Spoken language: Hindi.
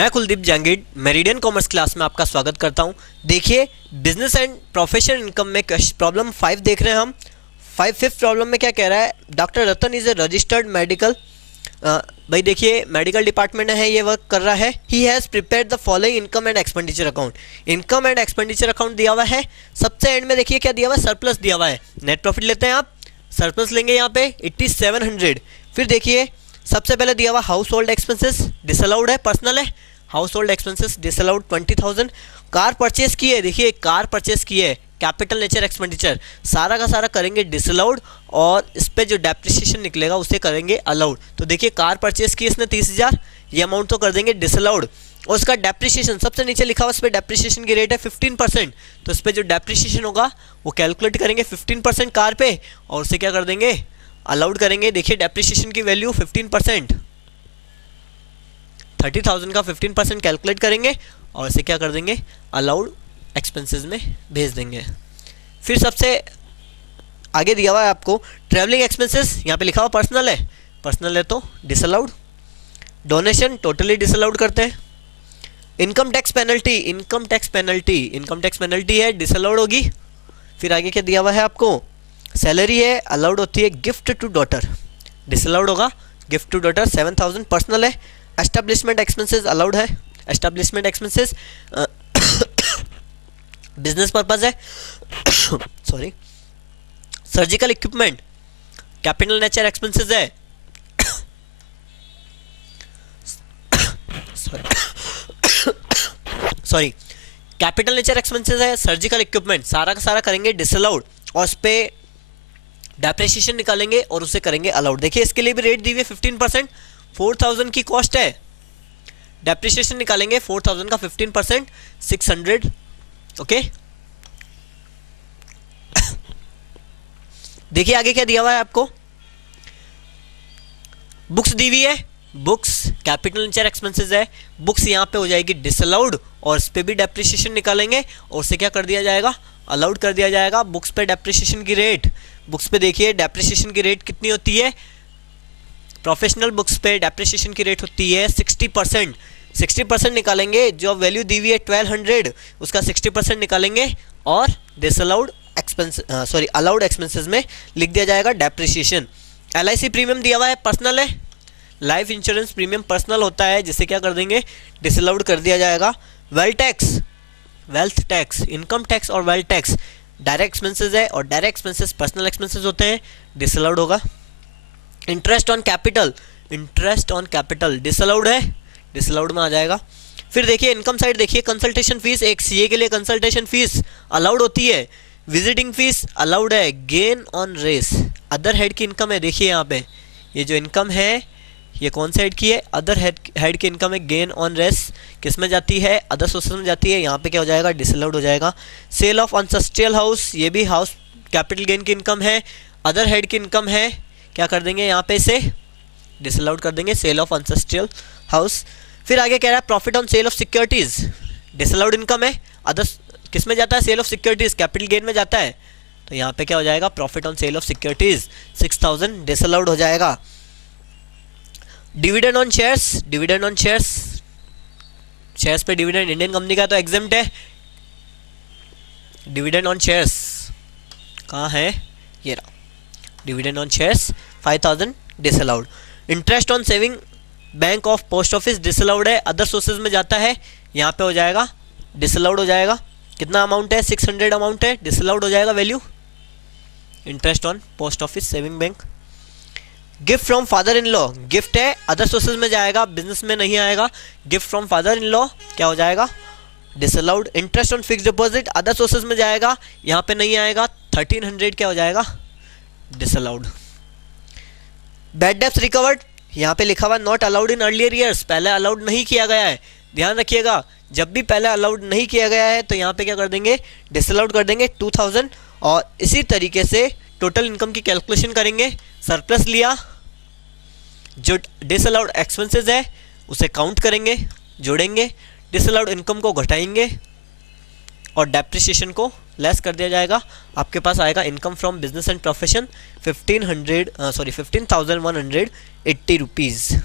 मैं Kuldeep Jahangir meridian commerce class में आपका स्वागत करता हूं। देखिए बिजनेस एंड प्रोफेशनल इनकम में प्रॉब्लम 5 देख रहे हैं हम। फिफ्थ प्रॉब्लम में क्या कह रहा है, doctor Ratan is a registered medical, भाई देखिए मेडिकल डिपार्टमेंट है, ये वर्क कर रहा है। He has prepared the following income and expenditure account. Income and expenditure account दिया हुआ है, सबसे एंड में देखिए क्या दिया हुआ है, सरप्लस दिया हुआ है। नेट प्रॉफिट लेते हैं आप, सरप्लस लेंगे यहाँ पे 8700। फिर देखिए सबसे पहले दिया हुआ हाउस होल्ड एक्सपेंसेस डिसअलाउड है, पर्सनल है। House hold expenses disallowed 20,000। Car purchase की है, देखिए कार परचेस की है, कैपिटल नेचर एक्सपेंडिचर सारा का सारा करेंगे डिसअलाउड, और इस पर जो डेप्रिसिएशन निकलेगा उसे करेंगे अलाउड। तो देखिए कार परचेस की इसने 30,000, ये अमाउंट तो कर देंगे डिसअलाउड। और उसका डेप्रिसिएशन सबसे नीचे लिखा हुआ, इस पर डेप्रिसिएशन की रेट है 15%, तो इस पर जो डेप्रिसिएशन होगा वो कैलकुलेट करेंगे 15% कार पे, और उसे क्या कर देंगे अलाउड करेंगे। देखिए डेप्रिसिएशन की वैल्यू 15%, 30,000 का 15% कैलकुलेट करेंगे और इसे क्या कर देंगे अलाउड एक्सपेंसेस में भेज देंगे। फिर सबसे आगे दिया हुआ है आपको ट्रैवलिंग एक्सपेंसेस, यहाँ पे लिखा हुआ पर्सनल है, पर्सनल है तो डिसअलाउड। डोनेशन टोटली डिसअलाउड करते हैं। Income tax penalty, income tax penalty, income tax penalty है डिसअलाउड होगी। फिर आगे क्या दिया हुआ है आपको, सैलरी है अलाउड होती है, गिफ्ट टू डॉटर डिसअलाउड होगा, गिफ्ट टू डॉटर 7,000 पर्सनल है। एस्टेब्लिशमेंट एक्सपेंसेस अलाउड है, एस्टेब्लिशमेंट एक्सपेंसेस बिजनेस पर्पज है sorry. Surgical equipment capital nature expenses है सॉरी कैपिटल नेचर एक्सपेंसेस है। सर्जिकल इक्विपमेंट सारा का सारा करेंगे डिसअलाउड, और उस पर डेप्रिसिएशन निकालेंगे और उसे करेंगे अलाउड। देखिए इसके लिए भी रेट दी हुई है 15%, 4,000 की कॉस्ट है, डेप्रिसिएशन निकालेंगे 4,000 का 15% 600। ओके देखिए आगे क्या दिया हुआ है आपको, बुक्स दी हुई है, बुक्स कैपिटल नेचर एक्सपेंसेस है, बुक्स यहाँ पे हो जाएगी डिसअलाउड, और इस पे भी डेप्रिसिएशन निकालेंगे और उसे क्या कर दिया जाएगा अलाउड कर दिया जाएगा। बुक्स पे डेप्रिसिएशन की रेट, बुक्स पे देखिए डेप्रिसिएशन की रेट कितनी होती है, प्रोफेशनल बुक्स पे डेप्रिसिएशन की रेट होती है 60%। 60% निकालेंगे, जो वैल्यू दी हुई है 1200 उसका 60% निकालेंगे और disallowed expense sorry allowed expenses में लिख दिया जाएगा डेप्रिसिएशन। LIC प्रीमियम दिया हुआ है, पर्सनल है, लाइफ इंश्योरेंस प्रीमियम पर्सनल होता है, जिसे क्या कर देंगे डिसअलाउड कर दिया जाएगा। Wealth tax, wealth tax, income tax और वेल्थ टैक्स डायरेक्ट एक्सपेंसेस है, और डायरेक्ट एक्सपेंसेस पर्सनल एक्सपेंसेस होते हैं, डिसअलाउड होगा। Interest on capital, interest on capital disallowed है, डिसअलाउड में आ जाएगा। फिर देखिए इनकम साइड देखिए, कंसल्टेशन फीस, एक CA के लिए कंसल्टेशन फीस अलाउड होती है, विजिटिंग फीस अलाउड है। Gain on race other head की इनकम है, देखिए यहाँ पे ये जो इनकम है ये कौन से हेड की है, अदर हेड की इनकम है। गेन ऑन रेस किस में जाती है, अदर सोर्सेज में जाती है, यहाँ पे क्या हो जाएगा डिसअलाउड हो जाएगा। सेल ऑफ अनसस्टेल हाउस, ये भी हाउस कैपिटल गेन की इनकम है, अदर हेड की इनकम है, क्या कर देंगे यहाँ पे इसे डिसअलाउड कर देंगे, सेल ऑफ अनसस्टेल हाउस। फिर आगे कह रहा है profit on sale of securities disallowed income है, अदर किस में जाता है, sale of securities capital gain में जाता है, तो यहाँ पे क्या हो जाएगा profit on sale of securities 6,000 disallowed हो जाएगा। Dividend on shares, dividend on shares, shares पे डिविडेंड इंडियन कंपनी का तो एग्जेम्प्ट है। डिविडेंड ऑन शेयर्स कहाँ है, ये रहा, dividend on shares 5,000 disallowed. Interest on saving bank of post office disallowed है, अदर सोर्सेज में जाता है, यहाँ पे हो जाएगा डिसअलाउड हो जाएगा। कितना अमाउंट है, 600 अमाउंट है, डिसअलाउड हो जाएगा value. Interest on post office saving bank. Gift from father in law, gift है, अदर सोर्सेज में जाएगा, बिजनेस में नहीं आएगा। Gift from father in law क्या हो जाएगा disallowed. Interest on fix deposit other sources में जाएगा, यहाँ पे नहीं आएगा, 1300 क्या हो जाएगा डिसअलाउड। बैड डेब्ट्स रिकवर्ड, यहाँ पे लिखा हुआ not allowed in earlier years, पहले अलाउड नहीं किया गया है, ध्यान रखिएगा जब भी पहले अलाउड नहीं किया गया है तो यहाँ पे क्या कर देंगे डिसअलाउड कर देंगे 2000, और इसी तरीके से टोटल इनकम की कैलकुलेशन करेंगे। सरप्लस लिया, जो डिसअलाउड एक्सपेंसेस है उसे काउंट करेंगे, जोड़ेंगे, डिसअलाउड इनकम को घटाएंगे और डेप्रिसिएशन को लेस कर दिया जाएगा। आपके पास आएगा income from business and profession 15,180 rupees.